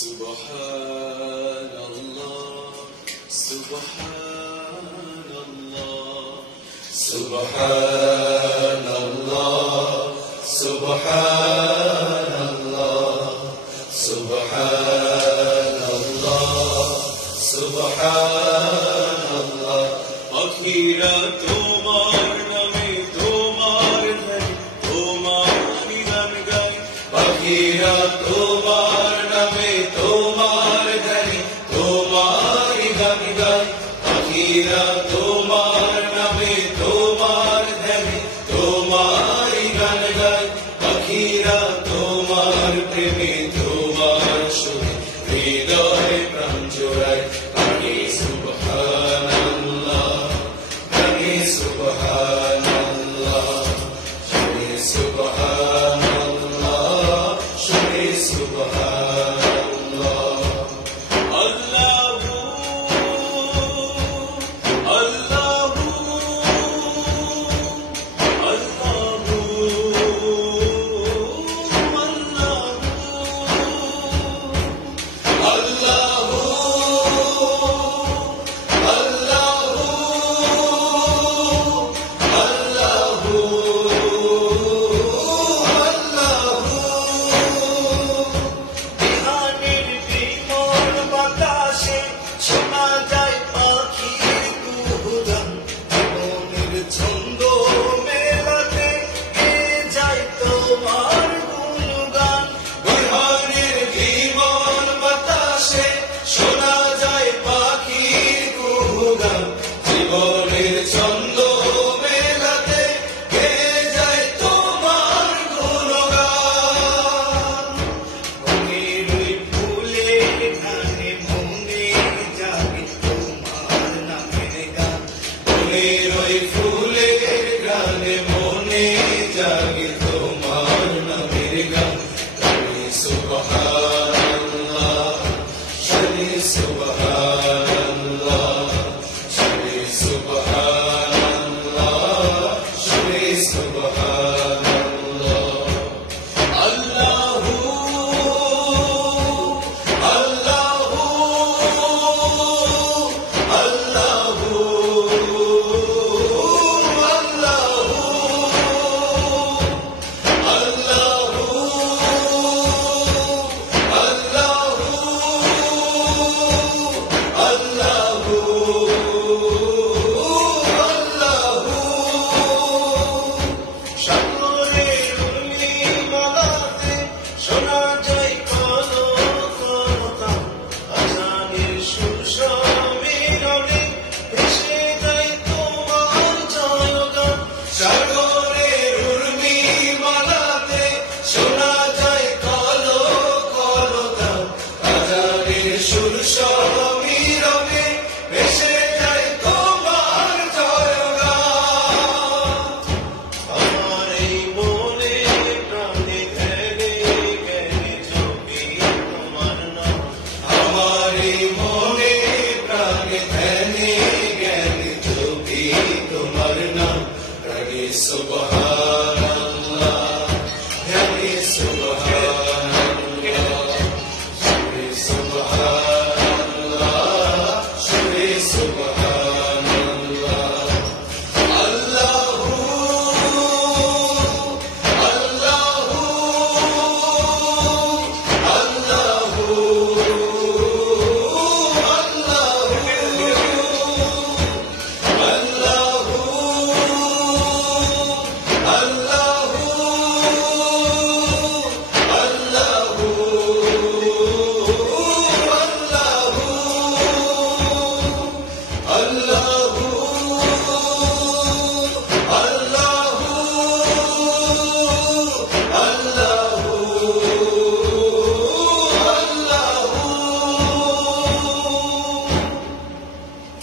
سبحان الله سبحان الله سبحان الله سبحان الله سبحان الله سبحان الله أكبر Aquí la. Baba. Allah.